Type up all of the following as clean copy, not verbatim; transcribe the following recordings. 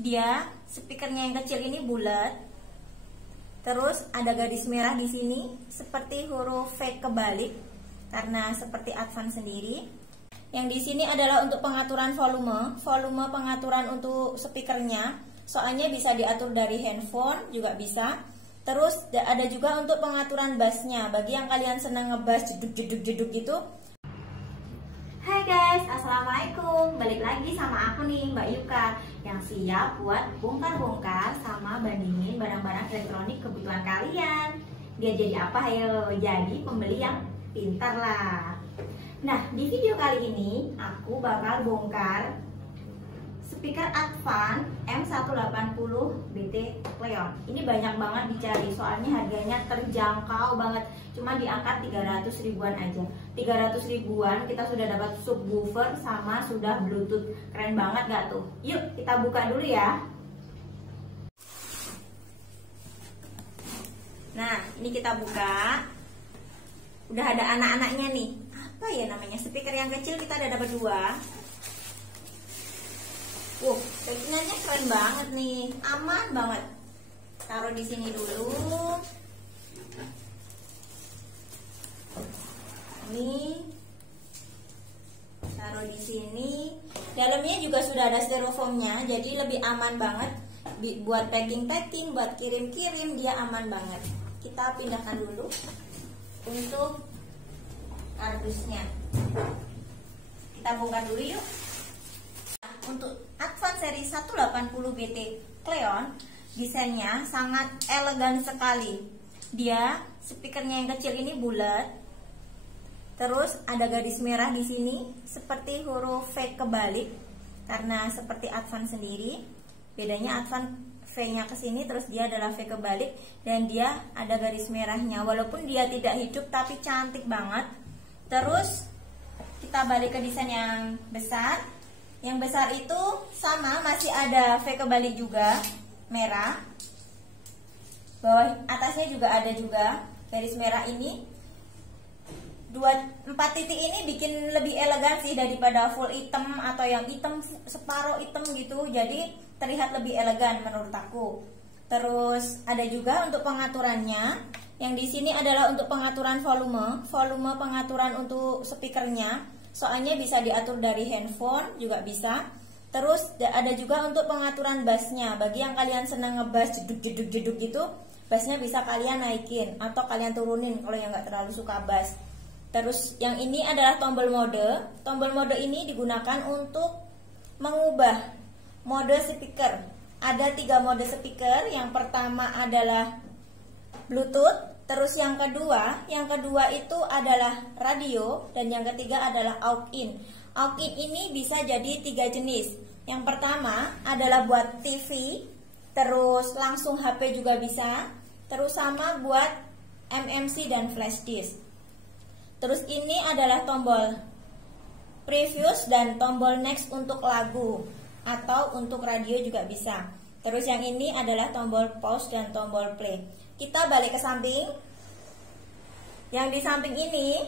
Dia speakernya yang kecil ini bulat. Terus ada garis merah di sini seperti huruf V kebalik karena seperti Advan sendiri. Yang di sini adalah untuk pengaturan volume pengaturan untuk speakernya. Soalnya bisa diatur dari handphone juga bisa. Terus ada juga untuk pengaturan bassnya. Bagi yang kalian senang ngebass jeduk-jeduk gitu. Hai guys, assalamualaikum. Balik lagi sama aku nih, Mbak Yuka, yang siap buat bongkar-bongkar sama bandingin barang-barang elektronik kebutuhan kalian. Biar jadi apa? Ayo, jadi pembeli yang pintar lah. Nah, di video kali ini aku bakal bongkar speaker Advan M180BT Cleon. Ini banyak banget dicari, soalnya harganya terjangkau banget. Cuma di angka 300 ribuan aja. 300 ribuan kita sudah dapat subwoofer sama sudah Bluetooth. Keren banget gak tuh? Yuk kita buka dulu ya. Nah, ini kita buka. Udah ada anak-anaknya nih. Apa ya namanya? Speaker yang kecil kita ada dapat 2. Packingannya keren banget nih, aman banget. Taruh di sini dulu. Ini taruh di sini. Dalamnya juga sudah ada styrofoamnya, jadi lebih aman banget. Buat packing, buat kirim-kirim dia aman banget. Kita pindahkan dulu untuk kardusnya. Kita bongkar dulu yuk. Untuk Advan seri 180BT Cleon, desainnya sangat elegan sekali. Dia speakernya yang kecil ini bulat. Terus ada garis merah di sini seperti huruf V kebalik karena seperti Advan sendiri. Bedanya Advan V-nya ke sini, terus dia adalah V kebalik dan dia ada garis merahnya. Walaupun dia tidak hidup tapi cantik banget. Terus kita balik ke desain yang besar. Yang besar itu sama, masih ada V kebalik juga, merah. Bawah atasnya juga ada juga garis merah ini. 4 titik ini bikin lebih elegan sih daripada full hitam atau yang hitam separuh hitam gitu. Jadi terlihat lebih elegan menurut aku. Terus ada juga untuk pengaturannya. Yang di sini adalah untuk pengaturan volume pengaturan untuk speakernya. Soalnya bisa diatur dari handphone juga bisa. Terus ada juga untuk pengaturan bassnya. Bagi yang kalian senang ngebass jeduk-jeduk gitu, bassnya bisa kalian naikin atau kalian turunin kalau yang nggak terlalu suka bass. Terus yang ini adalah tombol mode. Tombol mode ini digunakan untuk mengubah mode speaker. Ada 3 mode speaker. Yang pertama adalah Bluetooth. Terus yang kedua itu adalah radio, dan yang ketiga adalah aux-in. Aux-in ini bisa jadi 3 jenis. Yang pertama adalah buat TV, terus langsung HP juga bisa, terus sama buat MMC dan flash disk. Terus ini adalah tombol previous dan tombol next untuk lagu atau untuk radio juga bisa. Terus yang ini adalah tombol pause dan tombol play. Kita balik ke samping. Yang di samping ini,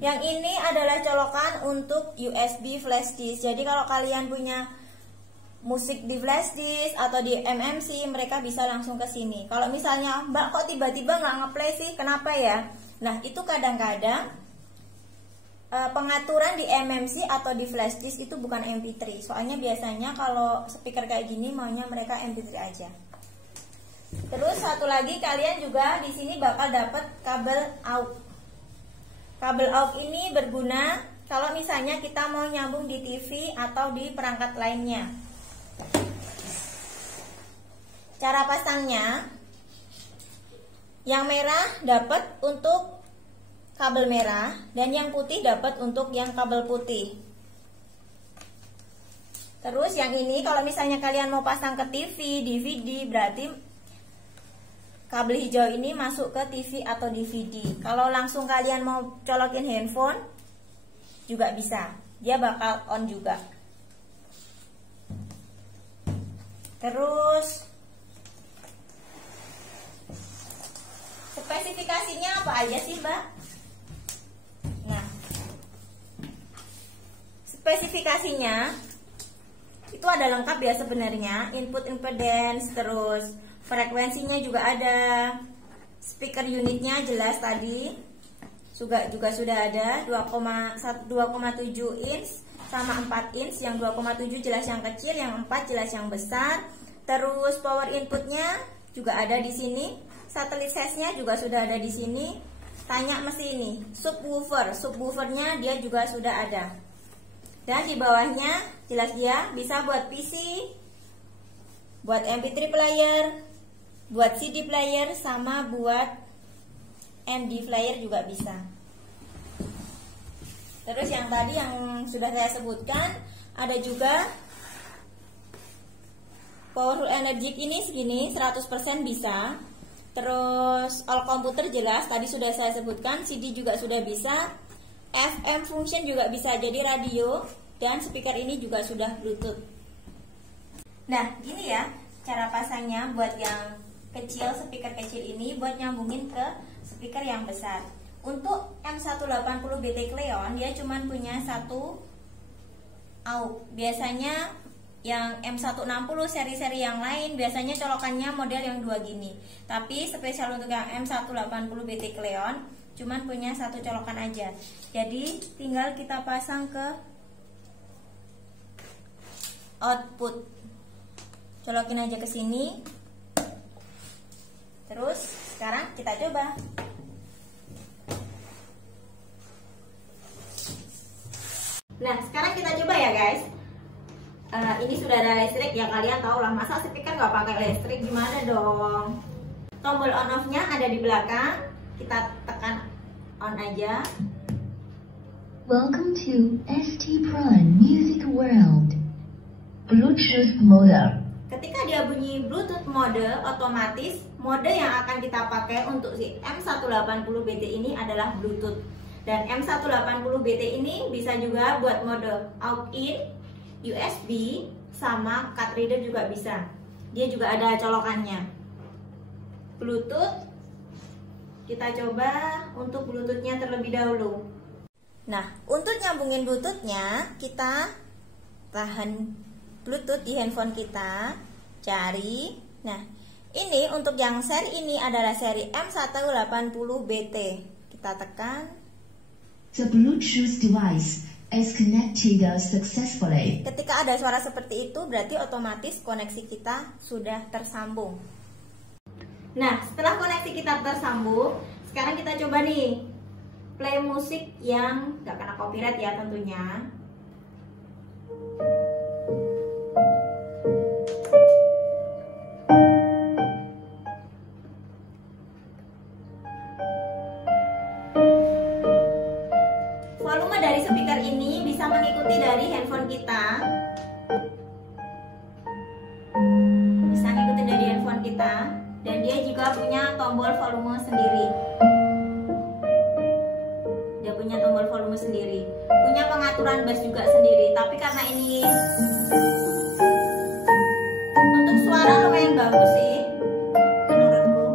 yang ini adalah colokan untuk USB flash disk. Jadi kalau kalian punya musik di flash disk atau di MMC, mereka bisa langsung ke sini. Kalau misalnya, Mbak kok tiba-tiba nggak ngeplay sih, kenapa ya? Nah, itu kadang-kadang pengaturan di MMC atau di flash disk itu bukan MP3. Soalnya biasanya kalau speaker kayak gini maunya mereka MP3 aja. Terus satu lagi, kalian juga di sini bakal dapat kabel aux. Kabel aux ini berguna kalau misalnya kita mau nyambung di TV atau di perangkat lainnya. Cara pasangnya, yang merah dapat untuk kabel merah dan yang putih dapat untuk yang kabel putih. Terus yang ini kalau misalnya kalian mau pasang ke TV, DVD, berarti kabel hijau ini masuk ke TV atau DVD. Kalau langsung kalian mau colokin handphone juga bisa, dia bakal on juga. Terus spesifikasinya apa aja sih, Mbak? Nah, spesifikasinya itu itu ada lengkap ya sebenarnya, input impedance, terus frekuensinya juga ada, speaker unitnya jelas tadi juga sudah ada 2,7 inch sama 4 inch, yang 2,7 jelas yang kecil, yang 4 jelas yang besar. Terus power inputnya juga ada di sini, satelit size-nya juga sudah ada di sini. Tanya mesti ini subwoofernya dia juga sudah ada. Dan di bawahnya jelas dia bisa buat PC, buat MP3 player, buat CD player, sama buat MD player juga bisa. Terus yang tadi yang sudah saya sebutkan, ada juga powerful energy ini segini 100% bisa. Terus all komputer jelas tadi sudah saya sebutkan, CD juga sudah bisa, FM function juga bisa jadi radio, dan speaker ini juga sudah Bluetooth. Nah, gini ya cara pasangnya buat yang kecil, speaker kecil ini buat nyambungin ke speaker yang besar. Untuk M180BT Cleon dia cuma punya satu aux. Biasanya yang M160 seri-seri yang lain biasanya colokannya model yang dua gini. Tapi spesial untuk yang M180BT Cleon cuman punya satu colokan aja. Jadi tinggal kita pasang ke output. Colokin aja ke sini. Terus sekarang kita coba. Nah, sekarang kita coba ya guys. Ini sudah ada listrik ya, kalian tahu lah, masa speaker nggak pakai listrik, gimana dong. Tombol on off-nya ada di belakang. Kita tekan on aja. Welcome to ST Prime Music World. Bluetooth mode. Ketika dia bunyi Bluetooth mode, otomatis mode yang akan kita pakai untuk si M180BT ini adalah Bluetooth. Dan M180BT ini bisa juga buat mode out in, USB, sama card reader juga bisa. Dia juga ada colokannya. Bluetooth, kita coba untuk Bluetoothnya terlebih dahulu. Nah, untuk nyambungin Bluetoothnya, kita tahan Bluetooth di handphone kita, cari. Nah, ini untuk yang seri ini adalah seri M180BT. Kita tekan. The Bluetooth device is connected successfully. Ketika ada suara seperti itu, berarti otomatis koneksi kita sudah tersambung. Nah, setelah koneksi kita tersambung, sekarang kita coba nih play musik yang gak kena copyright ya tentunya. Volume dari speaker ini bisa mengikuti dari handphone kita. Bisa ngikutin dari handphone kita. Dan dia juga punya tombol volume sendiri. Dia punya tombol volume sendiri. Punya pengaturan bass juga sendiri. Tapi karena ini untuk suara lumayan bagus sih menurutku.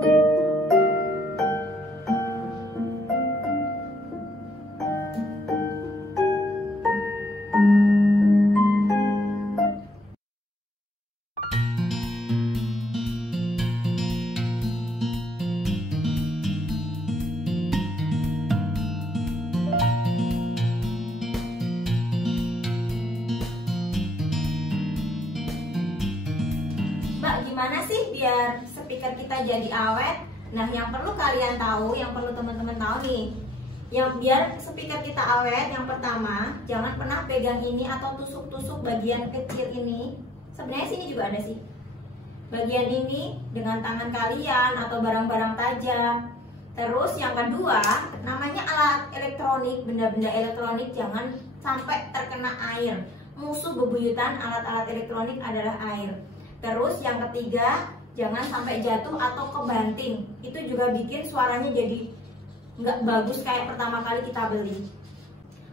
Gimana sih biar speaker kita jadi awet? Nah, yang perlu kalian tahu, yang perlu teman-teman tahu nih, yang biar speaker kita awet, yang pertama, jangan pernah pegang ini atau tusuk-tusuk bagian kecil ini. Sebenarnya sini juga ada sih. Bagian ini dengan tangan kalian atau barang-barang tajam. Terus yang kedua, namanya alat elektronik, benda-benda elektronik jangan sampai terkena air. Musuh bebuyutan alat-alat elektronik adalah air. Terus yang ketiga, jangan sampai jatuh atau kebanting. Itu juga bikin suaranya jadi nggak bagus kayak pertama kali kita beli.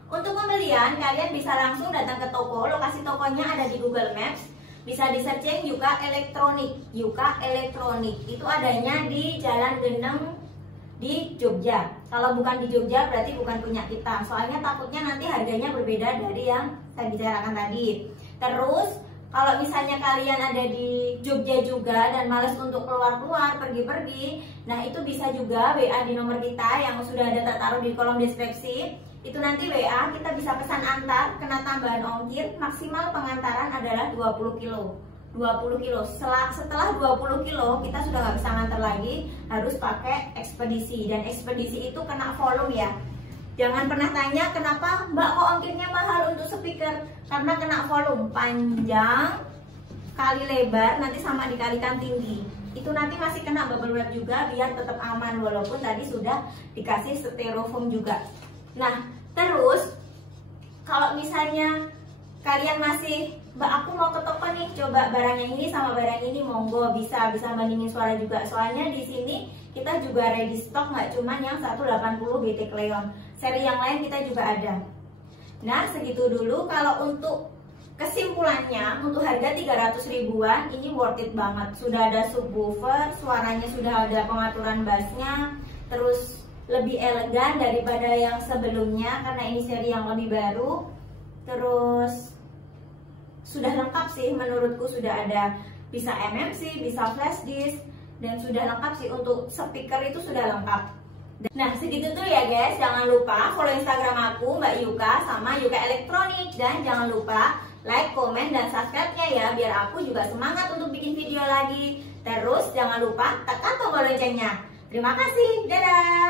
Untuk pembelian, kalian bisa langsung datang ke toko. Lokasi tokonya ada di Google Maps. Bisa di searching Yuka Elektronik. Yuka Elektronik itu adanya di Jalan Geneng di Jogja. Kalau bukan di Jogja berarti bukan punya kita. Soalnya takutnya nanti harganya berbeda dari yang saya bicarakan tadi. Terus Kalau misalnya kalian ada di Jogja juga dan males untuk keluar-keluar, pergi-pergi, nah itu bisa juga WA di nomor kita yang sudah ada tertaruh di kolom deskripsi. Itu nanti WA kita bisa pesan antar, kena tambahan ongkir, maksimal pengantaran adalah 20 kilo. 20 kilo. Setelah 20 kilo kita sudah nggak bisa ngantar lagi, harus pakai ekspedisi, dan ekspedisi itu kena volume ya. Jangan pernah tanya kenapa Mbak kok ongkirnya mahal untuk speaker, karena kena volume, panjang kali lebar nanti sama dikalikan tinggi. Itu nanti masih kena bubble wrap juga biar tetap aman walaupun tadi sudah dikasih styrofoam juga. Nah, terus kalau misalnya kalian masih, Mbak aku mau ke toko nih, coba barang yang ini sama barang ini, monggo bisa bandingin suara juga. Soalnya di sini kita juga ready stock, nggak cuman yang 180 BT Cleon, seri yang lain kita juga ada. Nah segitu dulu. Kalau untuk kesimpulannya, untuk harga 300 ribuan ini worth it banget. Sudah ada subwoofer, suaranya sudah ada pengaturan bassnya, terus lebih elegan daripada yang sebelumnya karena ini seri yang lebih baru. Terus sudah lengkap sih menurutku, sudah ada bisa MMC, bisa flash disk, dan sudah lengkap sih untuk speaker itu sudah lengkap. Nah segitu tuh ya guys, jangan lupa follow Instagram aku Mbak Yuka sama Yuka Elektronik, dan jangan lupa like, komen, dan subscribe-nya ya biar aku juga semangat untuk bikin video lagi. Terus jangan lupa tekan tombol loncengnya. Terima kasih, dadah.